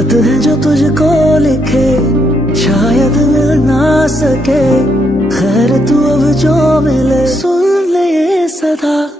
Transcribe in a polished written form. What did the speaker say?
खत है जो तुझको लिखे शायद मिल ना सके, खैर तू अब जो मिले सुन ले ये सदा।